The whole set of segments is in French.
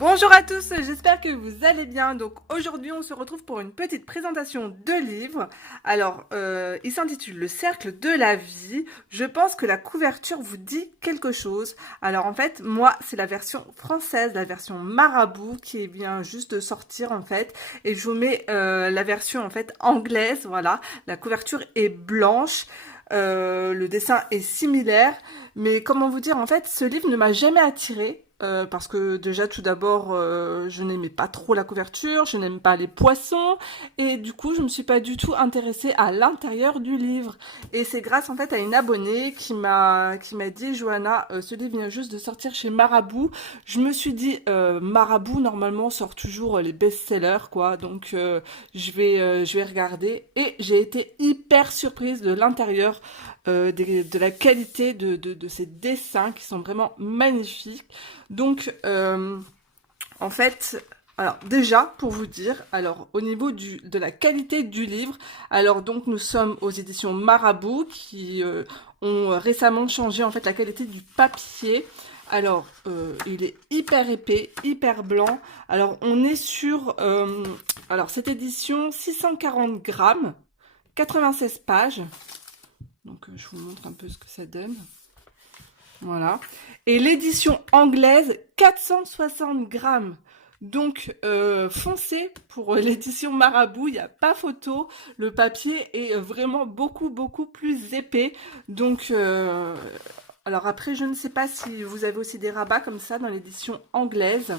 Bonjour à tous, j'espère que vous allez bien. Donc aujourd'hui on se retrouve pour une petite présentation de livre. Alors il s'intitule Le cercle de la vie. Je pense que la couverture vous dit quelque chose. Alors en fait moi c'est la version française, la version Marabout qui vient juste de sortir en fait. Et je vous mets la version en fait anglaise, voilà. La couverture est blanche. Le dessin est similaire, mais comment vous dire, en fait, ce livre ne m'a jamais attiré. Parce que déjà tout d'abord je n'aimais pas trop la couverture, je n'aime pas les poissons et du coup je me suis pas du tout intéressée à l'intérieur du livre et c'est grâce en fait à une abonnée qui m'a dit Johanna, ce livre vient juste de sortir chez Marabout. Je me suis dit Marabout normalement sort toujours les best-sellers quoi, donc je vais regarder et j'ai été hyper surprise de l'intérieur, de la qualité de ces dessins qui sont vraiment magnifiques. Donc, en fait, alors déjà, pour vous dire, alors au niveau de la qualité du livre, alors donc nous sommes aux éditions Marabout qui ont récemment changé en fait la qualité du papier. Alors, il est hyper épais, hyper blanc. Alors, on est sur, alors cette édition, 640 grammes, 96 pages. Donc, je vous montre un peu ce que ça donne. Voilà. Et l'édition anglaise, 460 grammes. Donc, foncez pour l'édition Marabout, il n'y a pas photo. Le papier est vraiment beaucoup plus épais. Donc, alors après, je ne sais pas si vous avez aussi des rabats comme ça dans l'édition anglaise.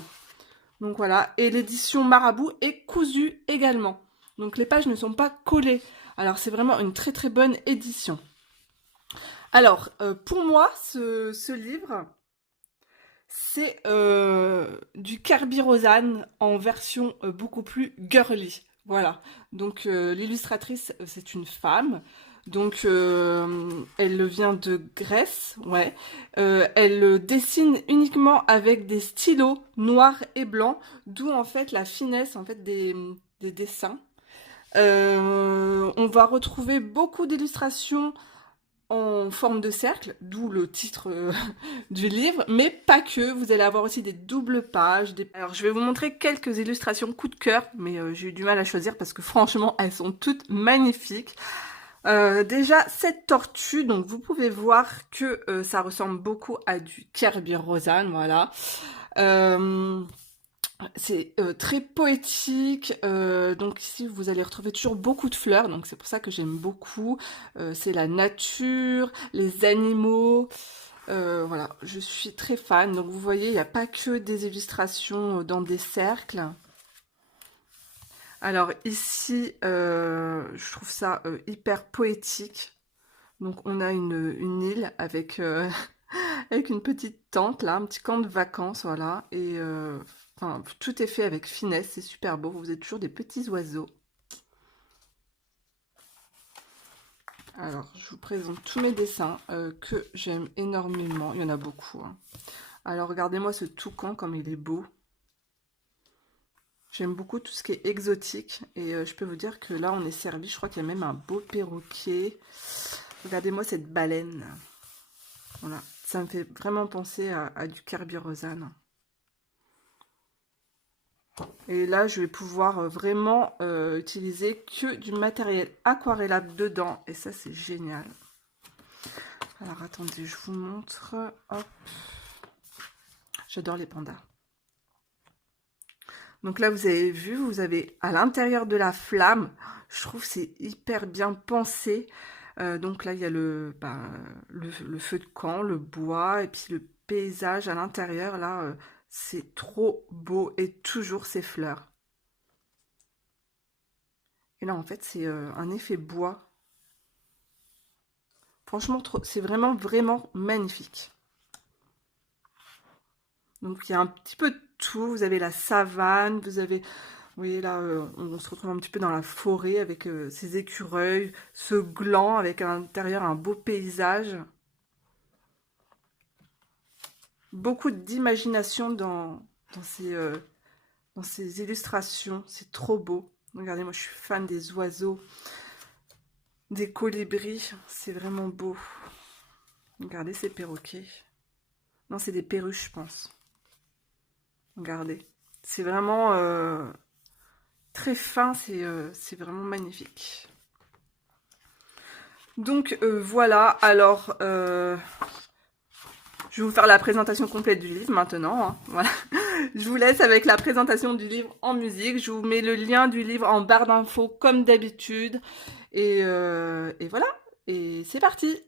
Donc voilà. Et l'édition Marabout est cousue également. Donc, les pages ne sont pas collées. Alors, c'est vraiment une très bonne édition. Alors, pour moi, ce livre, c'est du Kerby Rosanes en version beaucoup plus girly. Voilà. Donc, l'illustratrice, c'est une femme. Donc, elle vient de Grèce, ouais. Elle dessine uniquement avec des stylos noirs et blancs, d'où en fait la finesse en fait des dessins. On va retrouver beaucoup d'illustrations en forme de cercle, d'où le titre du livre, mais pas que, vous allez avoir aussi des doubles pages. Alors je vais vous montrer quelques illustrations coup de cœur, mais j'ai eu du mal à choisir parce que franchement elles sont toutes magnifiques. Déjà cette tortue, donc vous pouvez voir que ça ressemble beaucoup à du Kerby Rosanes, voilà. C'est très poétique, donc ici vous allez retrouver toujours beaucoup de fleurs, donc c'est pour ça que j'aime beaucoup. C'est la nature, les animaux, voilà, je suis très fan. Donc vous voyez, il n'y a pas que des illustrations dans des cercles. Alors ici, je trouve ça hyper poétique. Donc on a une île avec, avec une petite tente là, un petit camp de vacances, voilà, et enfin, tout est fait avec finesse, c'est super beau. Vous êtes toujours des petits oiseaux. Alors, je vous présente tous mes dessins que j'aime énormément. Il y en a beaucoup, hein. Alors, regardez-moi ce toucan comme il est beau. J'aime beaucoup tout ce qui est exotique. Et je peux vous dire que là, on est servi. Je crois qu'il y a même un beau perroquet. Regardez-moi cette baleine. Voilà, ça me fait vraiment penser à du Kerby Rosanes. Et là, je vais pouvoir vraiment utiliser que du matériel aquarellable dedans. Et ça, c'est génial. Alors, attendez, je vous montre. Hop. J'adore les pandas. Donc là, vous avez vu, vous avez à l'intérieur de la flamme. Je trouve que c'est hyper bien pensé. Donc là, il y a le feu de camp, le bois, et puis le paysage à l'intérieur. Là, c'est trop beau. Et toujours ces fleurs. Et là, en fait, c'est un effet bois. Franchement, c'est vraiment magnifique. Donc, il y a un petit peu de tout. Vous avez la savane, vous avez... Vous voyez, là, on se retrouve un petit peu dans la forêt avec ces écureuils, ce gland avec à l'intérieur un beau paysage. Beaucoup d'imagination dans ces illustrations. C'est trop beau. Regardez, moi, je suis fan des oiseaux, des colibris. C'est vraiment beau. Regardez ces perroquets. Non, c'est des perruches, je pense. Regardez. C'est vraiment très fin, c'est vraiment magnifique. Donc voilà, alors je vais vous faire la présentation complète du livre maintenant, hein, voilà. Je vous laisse avec la présentation du livre en musique. Je vous mets le lien du livre en barre d'infos comme d'habitude. Et voilà, et c'est parti!